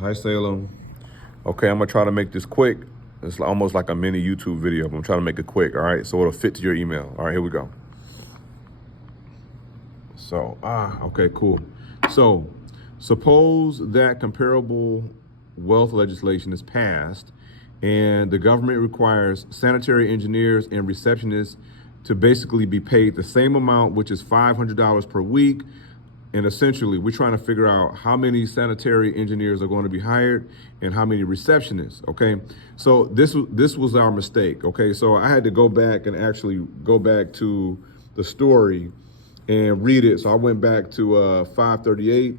Hi, Salem. Okay, I'm gonna try to make this quick. It's almost like a mini YouTube video, but I'm trying to make it quick, all right? So it'll fit to your email. All right, here we go. So, okay, cool. So, suppose that comparable wealth legislation is passed and the government requires sanitary engineers and receptionists to basically be paid the same amount, which is $500 per week. And essentially, we're trying to figure out how many sanitary engineers are going to be hired and how many receptionists, okay? So this was our mistake, okay? So I had to go back and actually go back to the story and read it. So I went back to 538,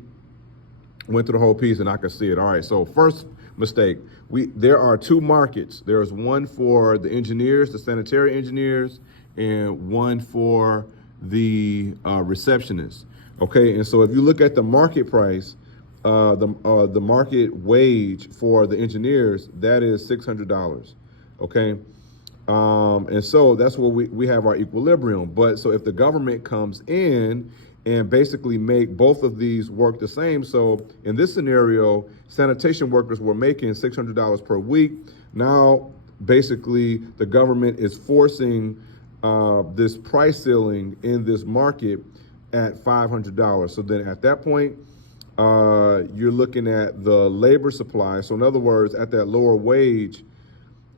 went through the whole piece, and I could see it. All right, so first mistake, there are two markets. There's one for the engineers, the sanitary engineers, and one for the receptionists. Okay, and so if you look at the market price, the market wage for the engineers, that is $600. Okay, and so that's where we have our equilibrium. But so if the government comes in and basically make both of these work the same, so in this scenario, sanitation workers were making $600 per week. Now, basically, the government is forcing this price ceiling in this market at $500. So then at that point, you're looking at the labor supply. So in other words, at that lower wage,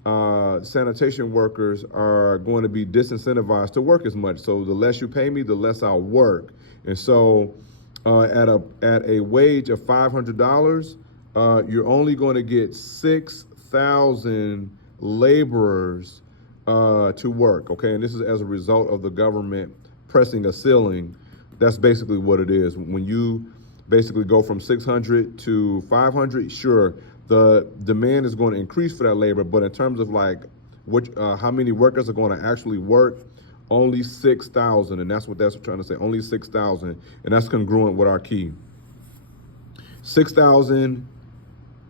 sanitation workers are going to be disincentivized to work as much. So the less you pay me, the less I'll work. And so at a wage of $500, you're only going to get 6,000 laborers to work. Okay, and this is as a result of the government pressing a ceiling. That's basically what it is. When you basically go from 600 to 500, sure, the demand is going to increase for that labor, but in terms of like how many workers are going to actually work, only 6,000, and that's what that's trying to say, only 6,000, and that's congruent with our key. 6,000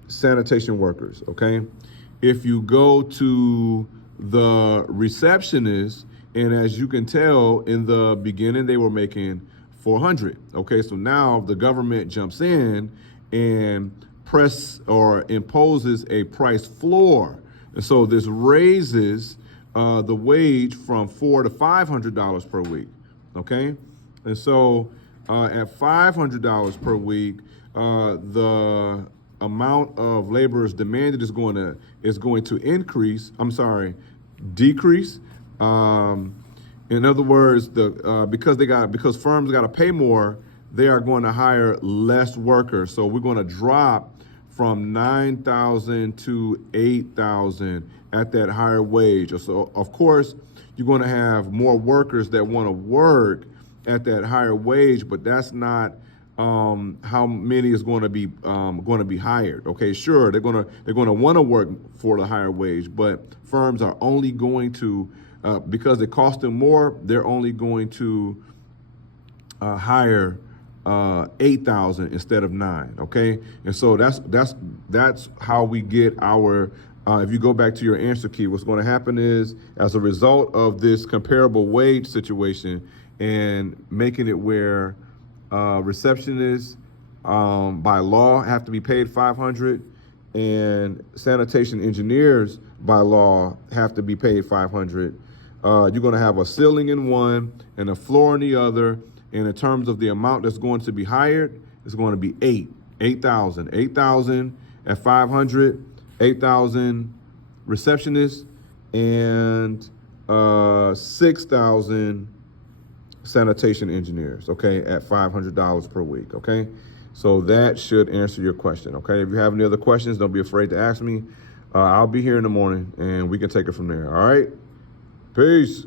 sanitation workers, okay? If you go to the receptionist, and as you can tell, in the beginning, they were making 400. Okay, so now the government jumps in and imposes a price floor. And so this raises the wage from $400 to $500 per week. Okay, and so at $500 per week, the amount of laborers demanded is going to decrease. In other words, because firms got to pay more, they are going to hire less workers. So we're going to drop from 9,000 to 8,000 at that higher wage. So of course, you're going to have more workers that want to work at that higher wage, but that's not how many is going to be hired. Okay, sure, they're going to want to work for the higher wage, but firms are only going to because it costs them more, they're only going to hire 8,000 instead of 9. Okay, and so that's how we get our. If you go back to your answer key, what's going to happen is, as a result of this comparable wage situation and making it where receptionists by law have to be paid $500, and sanitation engineers by law have to be paid $500. You're going to have a ceiling in one and a floor in the other. And in terms of the amount that's going to be hired, it's going to be 8,000 at 500, 8,000 receptionists, and 6,000 sanitation engineers, okay, at $500 per week, okay? So that should answer your question, okay? If you have any other questions, don't be afraid to ask me. I'll be here in the morning, and we can take it from there, all right? Peace.